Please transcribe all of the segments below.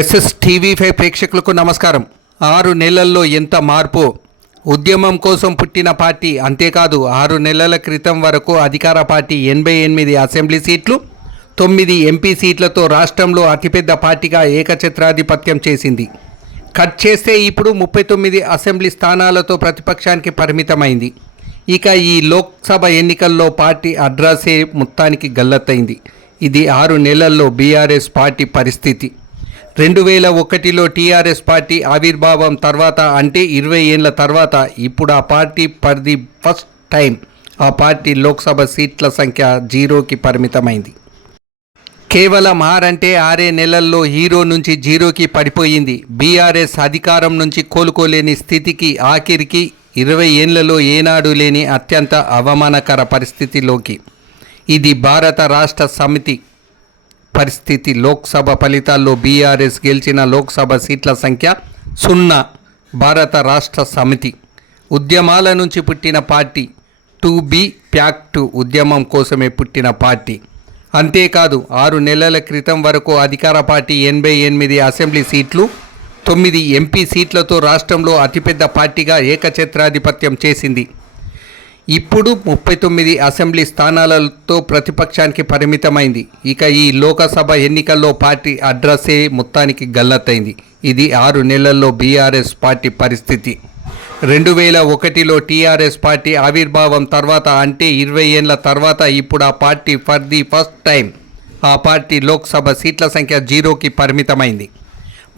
SS TV five ప్రేక్షకులకు నమస్కారం. ఆరు నెలల్లో ఎంత మార్పు? ఉద్యమం కోసం పుట్టిన పార్టీ అంతేకాదు ఆరు నెలల క్రితం వరకు అధికార పార్టీ ఎనభై ఎనిమిది అసెంబ్లీ సీట్లు తొమ్మిది ఎంపీ సీట్లతో రాష్ట్రంలో అతిపెద్ద పార్టీగా ఏకఛత్రాధిపత్యం చేసింది. కట్ చేస్తే ఇప్పుడు ముప్పై తొమ్మిది అసెంబ్లీ స్థానాలతో ప్రతిపక్షానికి పరిమితమైంది. ఇక ఈ లోక్సభ ఎన్నికల్లో పార్టీ అడ్రసే మొత్తానికి గల్లత్తైంది. ఇది ఆరు నెలల్లో బీఆర్ఎస్ పార్టీ పరిస్థితి. రెండు వేల ఒకటిలో టీఆర్ఎస్ పార్టీ ఆవిర్భావం తర్వాత అంటే ఇరవై ఏళ్ళ తర్వాత ఇప్పుడు ఆ party for the first time ఆ పార్టీ లోక్సభ సీట్ల సంఖ్య జీరోకి పరిమితమైంది. కేవలం ఆరంటే ఆరే నెలల్లో హీరో నుంచి జీరోకి పడిపోయింది. బీఆర్ఎస్ అధికారం నుంచి కోలుకోలేని స్థితికి ఆఖరికి ఇరవై ఏళ్ళలో ఏనాడు లేని అత్యంత అవమానకర పరిస్థితిలోకి. ఇది భారత రాష్ట్ర సమితి పరిస్థితి లోక్సభ ఫలితాల్లో బీఆర్ఎస్ గెలిచిన లోక్సభ సీట్ల సంఖ్య సున్నా. భారత రాష్ట్ర సమితి ఉద్యమాల నుంచి పుట్టిన పార్టీ టు బీ ప్యాక్ట్ ఉద్యమం కోసమే పుట్టిన పార్టీ. అంతేకాదు ఆరు నెలల క్రితం వరకు అధికార పార్టీ ఎనభై ఎనిమిది అసెంబ్లీ సీట్లు తొమ్మిది ఎంపీ సీట్లతో రాష్ట్రంలో అతిపెద్ద పార్టీగా ఏకఛత్రాధిపత్యం చేసింది. ఇప్పుడు ముప్పై తొమ్మిది అసెంబ్లీ స్థానాలతో ప్రతిపక్షానికి పరిమితమైంది. ఇక ఈ లోకసభ ఎన్నికల్లో పార్టీ అడ్రస్సే మొత్తానికి గల్లత్తైంది. ఇది ఆరు నెలల్లో బీఆర్ఎస్ పార్టీ పరిస్థితి. రెండు వేల ఒకటిలో టీఆర్ఎస్ పార్టీ ఆవిర్భావం తర్వాత అంటే ఇరవై ఏళ్ళ తర్వాత ఇప్పుడు ఆ party for the first time ఆ పార్టీ లోక్సభ సీట్ల సంఖ్య జీరోకి పరిమితమైంది.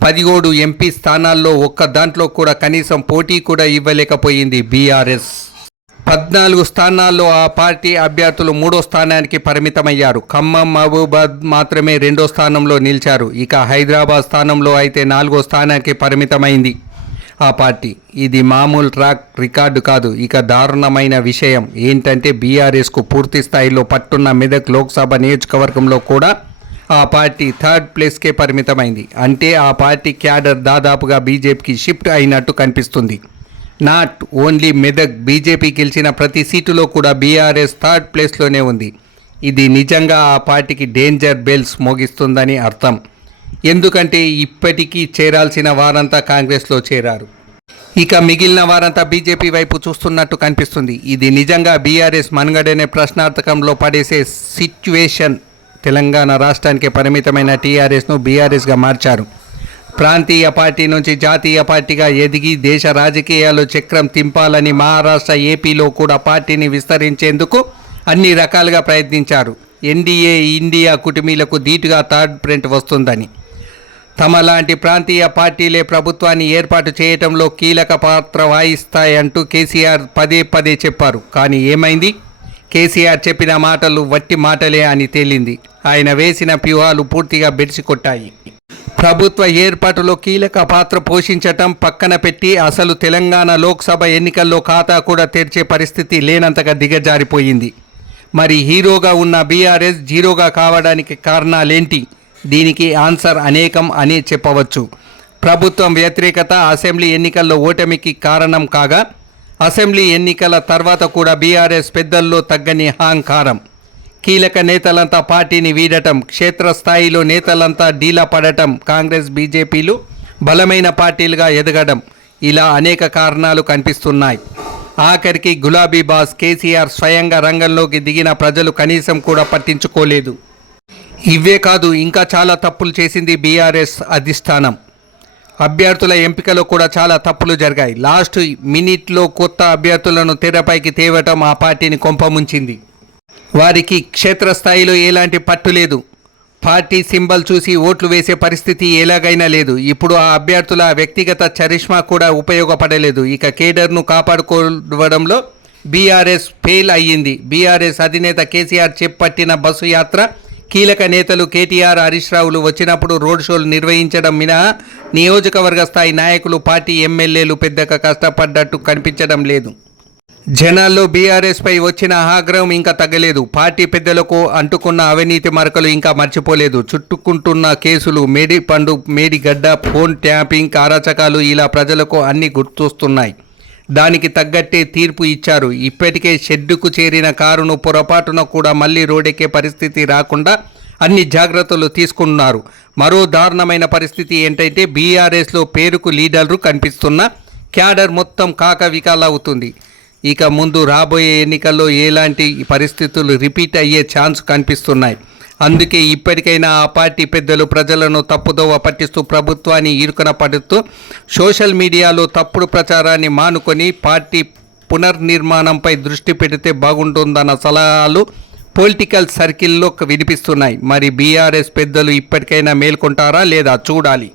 పదిహేడు ఎంపీ స్థానాల్లో ఒక్క దాంట్లో కూడా కనీసం పోటీ కూడా ఇవ్వలేకపోయింది బీఆర్ఎస్. పద్నాలుగు స్థానాల్లో ఆ పార్టీ అభ్యర్థులు మూడో స్థానానికి పరిమితమయ్యారు. ఖమ్మం మహబూబాద్ మాత్రమే రెండో స్థానంలో నిలిచారు. ఇక హైదరాబాద్ స్థానంలో అయితే నాలుగో స్థానానికి పరిమితమైంది ఆ పార్టీ. ఇది మామూలు ట్రాక్ రికార్డు కాదు. ఇక దారుణమైన విషయం ఏంటంటే బీఆర్ఎస్కు పూర్తి స్థాయిలో పట్టున్న మెదక్ లోక్సభ నియోజకవర్గంలో కూడా ఆ పార్టీ థర్డ్ ప్లేస్కే పరిమితమైంది. అంటే ఆ పార్టీ క్యాడర్ దాదాపుగా బీజేపీకి షిఫ్ట్ అయినట్టు కనిపిస్తుంది. నాట్ ఓన్లీ మెదక్ బీజేపీ గెలిచిన ప్రతి సీటులో కూడా బీఆర్ఎస్ థర్డ్ ప్లేస్లోనే ఉంది. ఇది నిజంగా ఆ పార్టీకి డేంజర్ బెల్స్ మోగిస్తుందని అర్థం. ఎందుకంటే ఇప్పటికీ చేరాల్సిన వారంతా కాంగ్రెస్లో చేరారు. ఇక మిగిలిన వారంతా బీజేపీ వైపు చూస్తున్నట్టు కనిపిస్తుంది. ఇది నిజంగా బీఆర్ఎస్ మనుగడనే ప్రశ్నార్థకంలో పడేసే సిచ్యువేషన్ తెలంగాణ రాష్ట్రానికి పరిమితమైన టీఆర్ఎస్ను బీఆర్ఎస్గా మార్చారు. ప్రాంతీయ పార్టీ నుంచి జాతీయ పార్టీగా ఎదిగి దేశ రాజకీయాలు చక్రం తింపాలని మహారాష్ట్ర ఏపీలో కూడా పార్టీని విస్తరించేందుకు అన్ని రకాలుగా ప్రయత్నించారు. ఎన్డీఏ ఇండియా కుటుంబీలకు ధీటుగా థర్డ్ ప్రింట్ వస్తుందని. తమ లాంటి ప్రాంతీయ పార్టీలే ప్రభుత్వాన్ని ఏర్పాటు చేయటంలో కీలక పాత్ర వాయిస్తాయంటూ కేసీఆర్ పదే పదే చెప్పారు. కానీ ఏమైంది? కేసీఆర్ చెప్పిన మాటలు వట్టి మాటలే అని తేలింది. ఆయన వేసిన వ్యూహాలు పూర్తిగా బెడిసి కొట్టాయి. ప్రభుత్వ ఏర్పాటులో కీలక పాత్ర పోషించటం పక్కన పెట్టి అసలు తెలంగాణ లోక్సభ ఎన్నికల్లో ఖాతా కూడా తెరిచే పరిస్థితి లేనంతగా దిగజారిపోయింది. మరి హీరోగా ఉన్న బీఆర్ఎస్ జీరోగా కావడానికి కారణాలేంటి? దీనికి ఆన్సర్ అనేకం అని చెప్పవచ్చు. ప్రభుత్వం వ్యతిరేకత అసెంబ్లీ ఎన్నికల్లో ఓటమికి కారణం కాగా అసెంబ్లీ ఎన్నికల తర్వాత కూడా బీఆర్ఎస్ పెద్దల్లో తగ్గని హాంకారం కీలక నేతలంతా పార్టీని వీడటం క్షేత్రస్థాయిలో నేతలంతా డీలా పడటం కాంగ్రెస్ బీజేపీలు బలమైన పార్టీలుగా ఎదగడం ఇలా అనేక కారణాలు కనిపిస్తున్నాయి. ఆఖరికి గులాబీ బాస్ కేసీఆర్ స్వయంగా రంగంలోకి దిగిన ప్రజలు కనీసం కూడా పట్టించుకోలేదు. ఇవే కాదు ఇంకా చాలా తప్పులు చేసింది బీఆర్ఎస్ అధిష్టానం. అభ్యర్థుల ఎంపికలో కూడా చాలా తప్పులు జరిగాయి. లాస్ట్ మినిట్లో కొత్త అభ్యర్థులను తెరపైకి తేవటం ఆ పార్టీని కొంపముంచింది. వారికి క్షేత్రస్థాయిలో ఎలాంటి పట్టు లేదు. పార్టీ సింబల్ చూసి ఓట్లు వేసే పరిస్థితి ఎలాగైనా లేదు. ఇప్పుడు ఆ అభ్యర్థుల వ్యక్తిగత చరిష్మా కూడా ఉపయోగపడలేదు. ఇక కేడర్ను కాపాడుకోవడంలో బీఆర్ఎస్ ఫెయిల్ అయ్యింది. బీఆర్ఎస్ అధినేత కేసీఆర్ చేపట్టిన బస్సు యాత్ర కీలక నేతలు కేటీఆర్ హరీష్ రావులు వచ్చినప్పుడు రోడ్ షోలు నిర్వహించడం మినహా నియోజకవర్గ స్థాయి నాయకులు పార్టీ ఎమ్మెల్యేలు పెద్దగా కష్టపడ్డట్టు కనిపించడం లేదు. జనాల్లో బీఆర్ఎస్ పై వచ్చిన ఆగ్రహం ఇంకా తగ్గలేదు. పార్టీ పెద్దలకు అంటుకున్న అవినీతి మరకలు ఇంకా మర్చిపోలేదు. చుట్టుకుంటున్న కేసులు మేడి పండు మేడిగడ్డ ఫోన్ ట్యాపింగ్ కారాచకాలు ఇలా ప్రజలకు అన్ని గుర్తొస్తున్నాయి. దానికి తగ్గట్టే తీర్పు ఇచ్చారు. ఇప్పటికే షెడ్డుకు చేరిన కారును పొరపాటున కూడా మళ్ళీ రోడెక్కే పరిస్థితి రాకుండా అన్ని జాగ్రత్తలు తీసుకున్నారు. మరో దారుణమైన పరిస్థితి ఏంటంటే బీఆర్ఎస్లో పేరుకు లీడర్లు కనిపిస్తున్న క్యాడర్ మొత్తం కాకవికాలవుతుంది. ఇక ముందు రాబోయే ఎన్నికల్లో ఎలాంటి పరిస్థితులు రిపీట్ అయ్యే ఛాన్స్ కనిపిస్తున్నాయి. అందుకే ఇప్పటికైనా ఆ పార్టీ పెద్దలు ప్రజలను తప్పుదోవ పట్టిస్తూ ప్రభుత్వాన్ని ఇరుకన పడుతూ సోషల్ మీడియాలో తప్పుడు ప్రచారాన్ని మానుకొని పార్టీ పునర్నిర్మాణంపై దృష్టి పెడితే బాగుంటుందన్న సలహాలు పొలిటికల్ సర్కిల్లో వినిపిస్తున్నాయి. మరి బీఆర్ఎస్ పెద్దలు ఇప్పటికైనా మేల్కొంటారా లేదా చూడాలి.